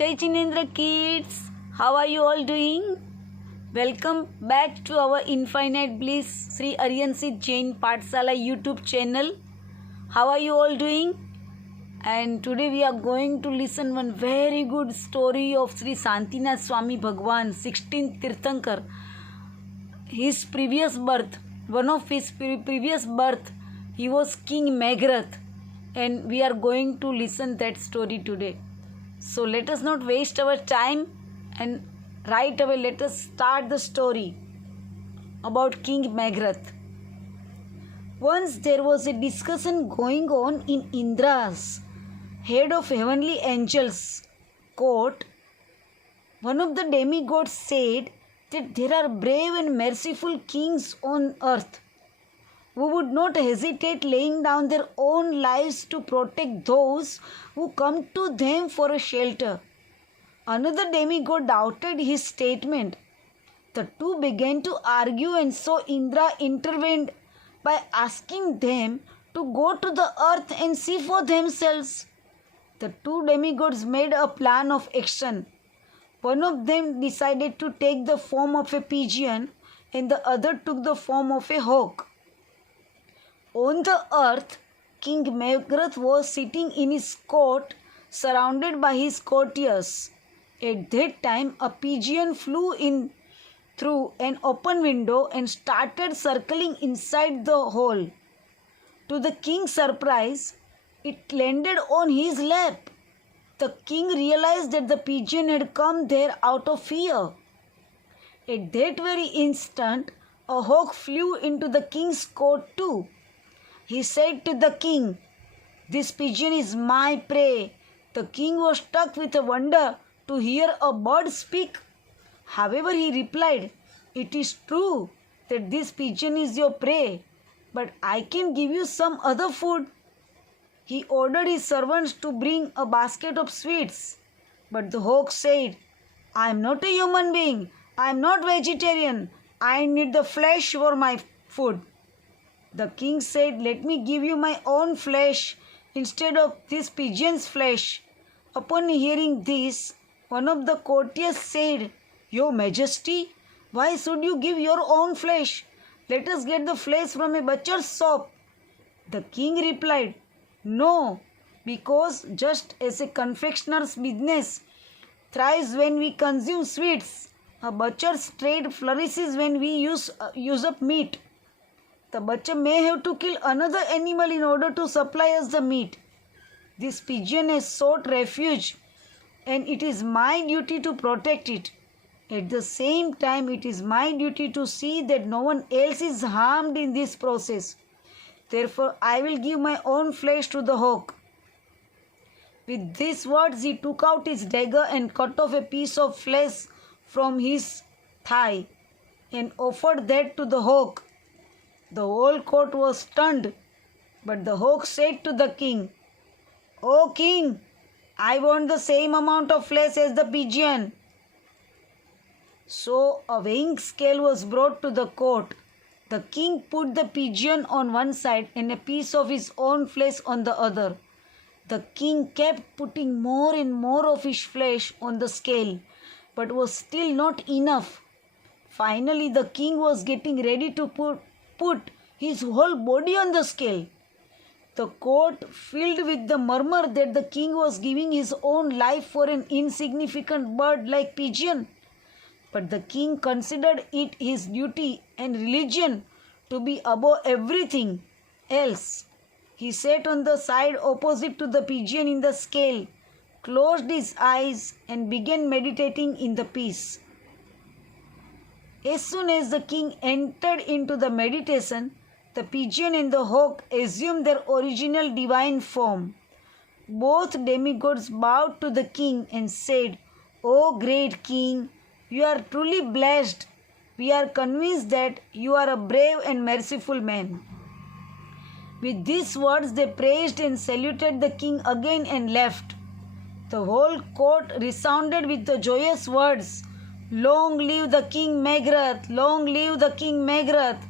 Jai Chinendra kids, how are you all doing? Welcome back to our Infinite Bliss Sri Aryansit Jain Pathsala YouTube channel. How are you all doing? And today we are going to listen one very good story of Sri Santinath Swami Bhagwan, 16th Tirthankar. His previous birth, one of his previous birth, he was King Meghrath, and we are going to listen that story today. So let us not waste our time and right away let us start the story about King Meghrath. Once there was a discussion going on in Indra's, head of heavenly angels, court. One of the demigods said that there are brave and merciful kings on earth who would not hesitate laying down their own lives to protect those who come to them for a shelter. Another demigod doubted his statement. The two began to argue, and so Indra intervened by asking them to go to the earth and see for themselves. The two demigods made a plan of action. One of them decided to take the form of a pigeon, and the other took the form of a hawk. On the earth, King Meghrath was sitting in his court, surrounded by his courtiers. At that time, a pigeon flew in through an open window and started circling inside the hall. To the king's surprise, it landed on his lap. The king realized that the pigeon had come there out of fear. At that very instant, a hawk flew into the king's court too. He said to the king, "This pigeon is my prey." The king was struck with a wonder to hear a bird speak. However, he replied, "It is true that this pigeon is your prey, but I can give you some other food." He ordered his servants to bring a basket of sweets. But the hawk said, "I am not a human being. I am not vegetarian. I need the flesh for my food." The king said, "Let me give you my own flesh instead of this pigeon's flesh." Upon hearing this, one of the courtiers said, "Your Majesty, why should you give your own flesh? Let us get the flesh from a butcher's shop." The king replied, "No, because just as a confectioner's business thrives when we consume sweets, a butcher's trade flourishes when we use up meat. The butcher may have to kill another animal in order to supply us the meat. This pigeon has sought refuge, and it is my duty to protect it. At the same time, it is my duty to see that no one else is harmed in this process. Therefore, I will give my own flesh to the hawk." With these words, he took out his dagger and cut off a piece of flesh from his thigh and offered that to the hawk. The whole court was stunned, but the hawk said to the king, "O king, I want the same amount of flesh as the pigeon." So a weighing scale was brought to the court. The king put the pigeon on one side and a piece of his own flesh on the other. The king kept putting more and more of his flesh on the scale, but was still not enough. Finally, the king was getting ready to put his whole body on the scale. The court filled with the murmur that the king was giving his own life for an insignificant bird like pigeon. But the king considered it his duty and religion to be above everything else. He sat on the side opposite to the pigeon in the scale, closed his eyes, and began meditating in the piece. As soon as the king entered into the meditation, the pigeon and the hawk assumed their original divine form. Both demigods bowed to the king and said, "O great king, you are truly blessed. We are convinced that you are a brave and merciful man." With these words, they praised and saluted the king again and left. The whole court resounded with the joyous words, "Long live the King Meghrath! Long live the King Meghrath!"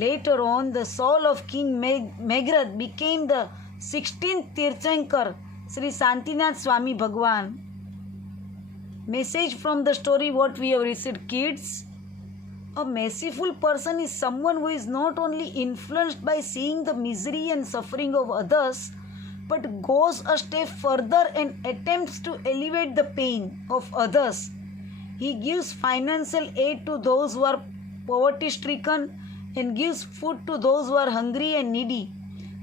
Later on, the soul of King Meghrath became the 16th Tirthankar, Sri Santinath Swami Bhagwan. Message from the story what we have received, kids. A merciful person is someone who is not only influenced by seeing the misery and suffering of others, but goes a step further and attempts to alleviate the pain of others. He gives financial aid to those who are poverty stricken and gives food to those who are hungry and needy.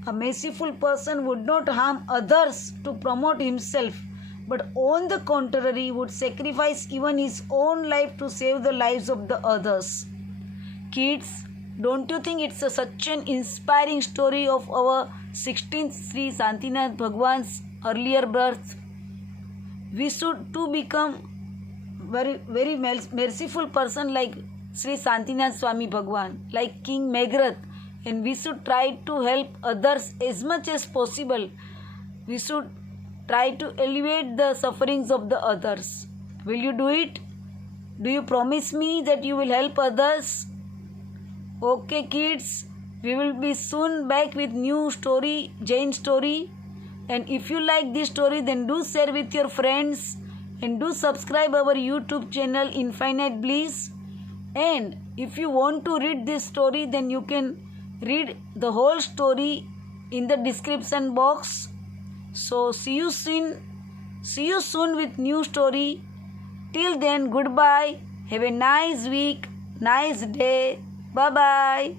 A merciful person would not harm others to promote himself, but on the contrary would sacrifice even his own life to save the lives of the others. Kids, don't you think it's such an inspiring story of our 16th Sri Santinath Bhagwan's earlier birth? We should too become very merciful person like Sri Santinath Swami Bhagwan, like King Meghrath, and we should try to help others as much as possible. We should try to alleviate the sufferings of the others. Will you do it? Do you promise me that you will help others? Okay, kids, we will be soon back with new story, Jain story. And if you like this story, then do share with your friends and do subscribe our YouTube channel Infinite Bliss. And if you want to read this story, then you can read the whole story in the description box. So see you soon with new story. Till then, goodbye. Have a nice week, nice day. Bye bye.